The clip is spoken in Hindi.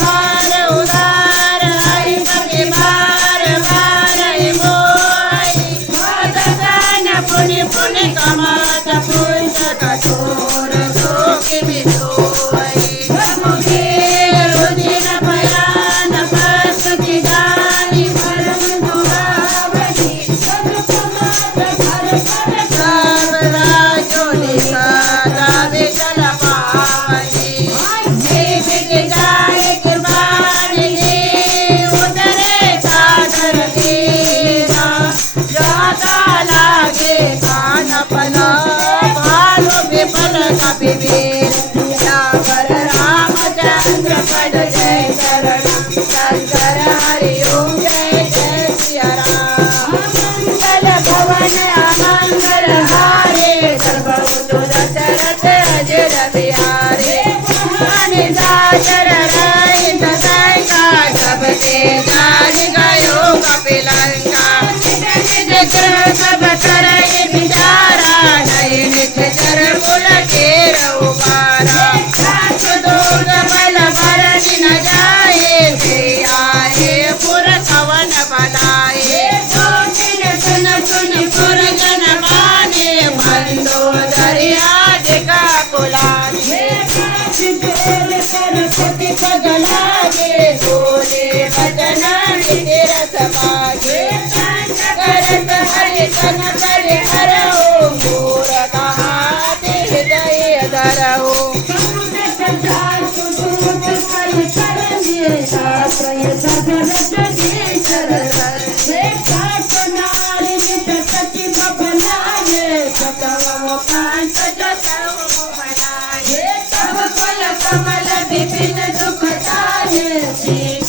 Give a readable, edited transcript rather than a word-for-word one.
खार उदार आई सके बार बार मोई दान पुण्य पुण्य कमात पुण्य कठोर शोक मिथोई मुखे रुधिर भयान पस की जानी परम दुरावती सदकुमार घर सब राजो लिखा गावे चल पावनी देख जाए कुर्बानी उतरे सागर तेरा जाता लागे कान पला भालो विफल कपिवीर श्यावर रामचंद्र पद जय शरण शंकर हरि ओम जय जय सिया राम मंगल भवन अमंगल हारे सर्वभूत दशरथ अजर बिहारे दासर रही सदाई का सब जान गयो कपिलंका सब तरह बिचारा नहीं निज जर कुल के रउबारा दूर बल भरन न जाए से आए पुर कवन बनाए सुन सुन पुर जन माने बंदो दरिया दिखा बुलाने सरस्वती पगलागे बोले भजन रस मागे करत हरि तन करे हरओ मोर कहाते हृदय धरओ कमल विपिन दुख जाए